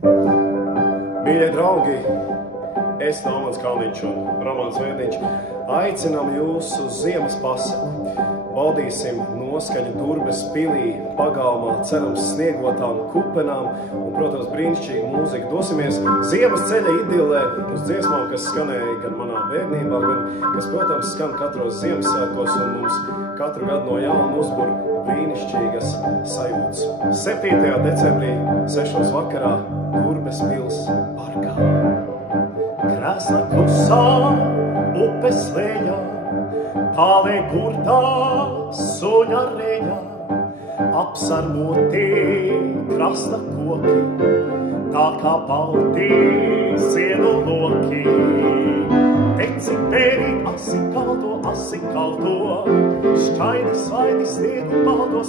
Mīļie draugi, es Normans Kalniņš un Romanis Vēdiņš aicinām jūs uz ziemas pasaku. Baudīsim noskaņu Durbes pilī, pagalmā, cerams sniegotām kupenām un, protams, brīnišķīgu mūziku. Dosimies ziemas ceļa idilē uz dziesmām, kas skanēja gan manā bērnībā, gan kas, protams, skan katros Ziemassvētkos un mums katru gadu no jauna uzbur brīnišķīgas sajūtas. 7. decembrī, 6. vakarā, Durbes pils parkā. Krēsla klusā, upes lejā, tālē gurtā, suņa reļā, apsarmoti krasta koki, tā kā balti sienu loki. Teci pēri asi kalto, šķaini svaini sniegu balto,